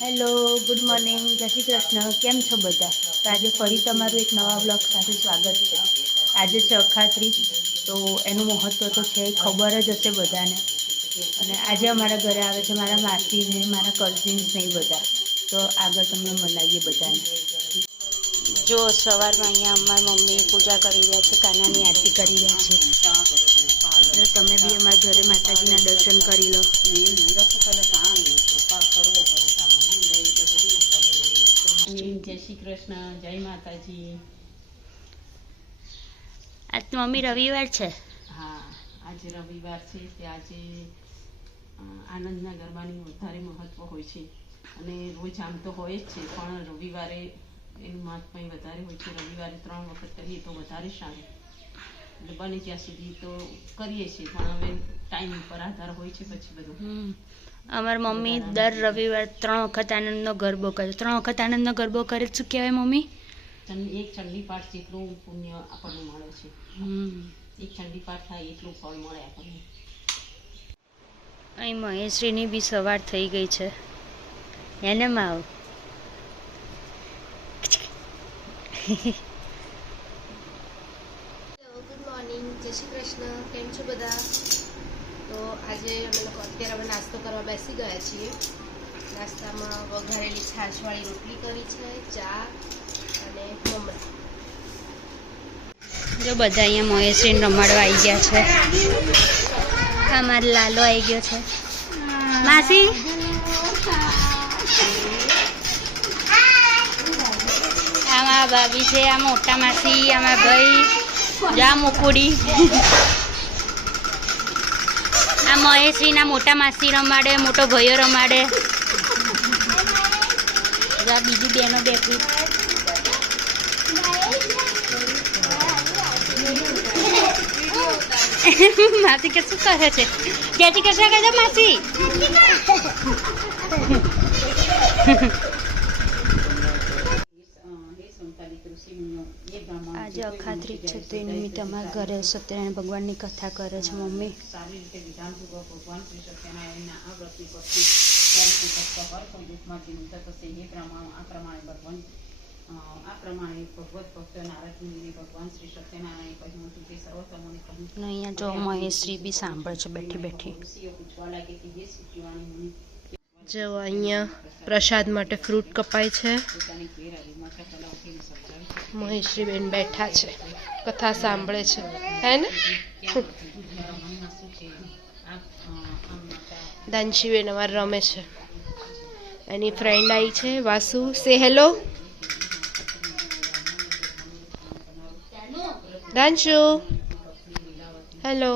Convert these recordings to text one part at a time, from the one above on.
Hello, good morning, જય શ્રી કૃષ્ણ. કેમ છો બધા? તો આજે ફરી તમારું એક નવા બ્લોગ સાથે સ્વાગત છે. આજે છે અખાત્રીજ, તો એનું મહત્ત્વ તો છે ખબર જ હશે બધાને. અને આજે અમારા ઘરે આવે છે મારા માસીને, મારા કઝિન્સ ને એ બધા. તો આગળ તમને મળાવીએ બધાને. જો સવારમાં અહીંયા અમારી મમ્મી પૂજા કરી રહ્યા છે, કાનાની આરતી કરી રહ્યા છે. તમે બી અમારા ઘરે માતાજીના દર્શન કરી લો. જય શ્રી કૃષ્ણ, જય માતાજી. આજ તો મમ્મી રવિવાર છે. હા, આજે રવિવાર છે તે આજે આનંદના ગરબાની વધારે મહત્વ હોય છે અને રોજ આમ તો હોય જ છે, પણ રવિવારે એનું મહાત્મ્ય વધારે હોય છે. રવિવારે 3 વખત કરીએ તો વધારે સારું. એટલે બને ત્યાં સુધી તો કરીએ છીએ, પણ હવે ટાઈમ ઉપર આધાર હોય છે પછી બધું. અમારી મમ્મી દર રવિવાર 3 વખત આનંદનો ગરબો કરે. 3 વખત આનંદનો ગરબો કરે શું કહેવાય મમ્મી? એક ચંડી પાઠ જેટલું પુણ્ય આપણને મળે છે. એક ચંડી પાઠ થાય એટલું ફળ મળે આપણને. અહીં મહેશ્રીની બી સવાર થઈ ગઈ છે. એને માવ ગુડ મોર્નિંગ, જય શ્રી કૃષ્ણ. કેમ છો બધા? તો આજે અમે લોકો અત્યારે નાસ્તો કરવા બેસી ગયા છીએ. નાસ્તામાં વઘારેલી છાશવાળી રોટલી કરી છે, ચા અને મમરા. જો બધા અહીંયા મહેશ્રીને રમાડવા આવી ગયા છે. આ મારો લાલો આવી ગયો છે. માસી આમાં ભાભી છે, આ મોટા માસી, આમાં ભાઈ, જા મુકુડી. આ મહેશ્રીના મોટા માસી રમાડે, મોટો ભાઈઓ રમાડે. જા બીજી બહેનો બેઠી. માસી કે શું કરે છે? જય શ્રી કૃષ્ણ કહે માસી. આજે અખાત્રીજ છે, તે નિમિત્તે અમારા ઘરે સત્યનારાયણ ભગવાનની કથા કરે છે મમ્મી. સારી રીતે વિધાનપૂર્વક ભગવાન શ્રી સત્યનારાયણના આ વ્રતની ભક્તિ ત્યારે હર દુઃખમાંથી મુક્ત થશે. એ પ્રમાણે ભગવત ભક્ત નારદ મુનિને ભગવાન શ્રી સત્યનારાયણ કહ્યું હતું કે સર્વતમોને કહ્યું. અહીંયા જો મહેશ્રી બી સાંભળે છે બેઠી બેઠી. પૂછવા લાગે કે જે સિદ્ધિવાણી મુનિ જો અહીંયા પ્રસાદ માટે ફ્રૂટ કપાય છે. પોતાની ઘેર આવી માતા કલાવતીને સમજાવી મહેશ્રીબેન બેઠા છે, કથા સાંભળે છે, હે ને? દાનશીબેન અમારે રમે છે. એની ફ્રેન્ડ આવી છે વાસુ. સે હેલો દાનશુ. હેલો.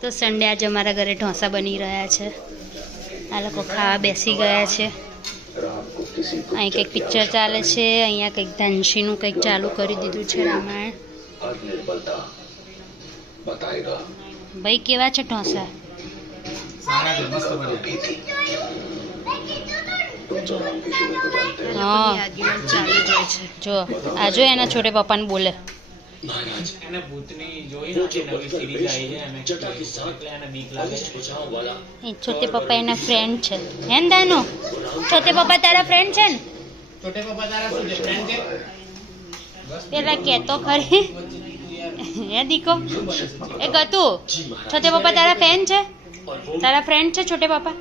તો સન્ડે આજે અમારા ઘરે ઢોસા બની રહ્યા છે. આ લોકો ખાવા બેસી ગયા છે. અહીં કંઈક પિક્ચર ચાલે છે. અહીંયા કંઈક ધનશીનું કંઈક ચાલુ કરી દીધું છે રામાયણ. ભાઈ કેવા છે ઢોસા? હા જો આજો એના છોટે પપ્પાને બોલે. છોટે પપ્પા એના ફ્રેન્ડ છે. હે ને દાનો? છોટે પપ્પા તારા ફ્રેન્ડ છે ને? પેલા કેતો ખરી હે દીકો એ ગતું. છોટે પપ્પા તારા ફ્રેન્ડ છે? તારા ફ્રેન્ડ છે છોટે પપ્પા?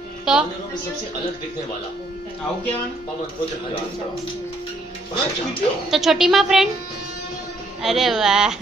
તો છોટી માં ફ્રેન્ડ? અરે વાહ.